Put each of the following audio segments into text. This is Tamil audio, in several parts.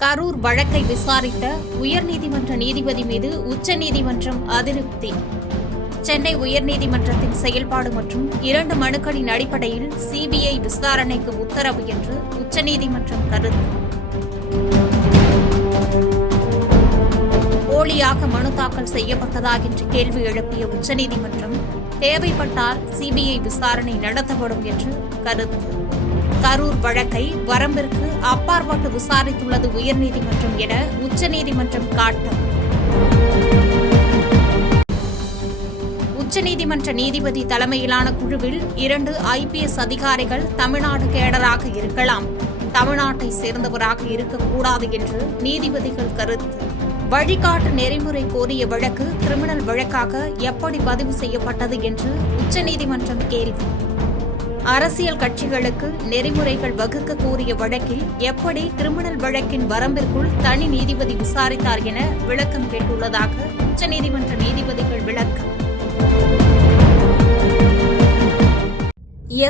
கரூர் வழக்கை விசாரித்த உயர்நீதிமன்ற நீதிபதி மீது உச்சநீதிமன்றம் அதிருப்தி. சென்னை உயர்நீதிமன்றத்தின் செயல்பாடு மற்றும் 2 மனுக்களின் அடிப்படையில் சிபிஐ விசாரணைக்கு உத்தரவு என்று உச்சநீதிமன்றம் கருத்து. போலியாக மனு தாக்கல் செய்யப்பட்டதா என்று கேள்வி எழுப்பிய உச்சநீதிமன்றம் தேவைப்பட்டால் சிபிஐ விசாரணை நடத்தப்படும் என்று கருத்து. கரூர் வழக்கை வரம்பிற்கு அப்பாற்பட்டு விசாரித்துள்ளது உயர்நீதிமன்றம் என உச்சநீதிமன்றம் காட்டம். உச்சநீதிமன்ற நீதிபதி தலைமையிலான குழுவில் 2 IPS அதிகாரிகள் தமிழ்நாடு கேடராக இருக்கலாம், தமிழ்நாட்டை சேர்ந்தவராக இருக்கக்கூடாது என்று நீதிபதிகள் கருத்து. வழிகாட்டு நெறிமுறை கோரிய வழக்கு கிரிமினல் வழக்காக எப்படி பதிவு செய்யப்பட்டது என்று உச்சநீதிமன்றம் கேள்வி. அரசியல் கட்சிகளுக்கு நெறிமுறைகள் வகுக்க கோரிய வழக்கில் எப்படி கிரிமினல் வழக்கின் வரம்பிற்குள் தனி நீதிபதி விசாரித்தார் என விளக்கம் கேட்டுள்ளதாக உச்சநீதிமன்ற நீதிபதிகள் விளக்கம்.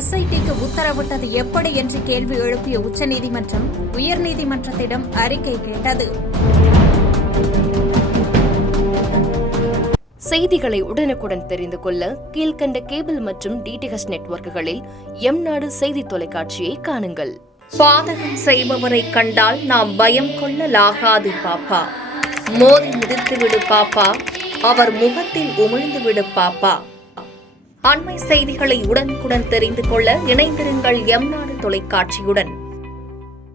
SITக்கு உத்தரவிட்டது எப்படி என்று கேள்வி எழுப்பிய உச்சநீதிமன்றம் உயர்நீதிமன்றத்திடம் அறிக்கை கேட்டது. செய்திகளை உடனுக்குடன் தெரிந்து கொள்ள கீழ்கண்ட கேபிள் மற்றும் DTH நெட்வொர்க்குகளில் எம்நாடு செய்தி தொலைக்காட்சியை காணுங்கள். பாதகம் செய்பவரை கண்டால் நாம் பயம் கொள்ளலாகாது பாப்பா, மோதி மிதித்துவிடு பாப்பா, அவர் முகத்தில் உமிழ்ந்துவிடு பாப்பா. அண்மை செய்திகளை உடனுக்குடன் தெரிந்து கொள்ள இணைந்திருங்கள் எம்நாடு தொலைக்காட்சியுடன்.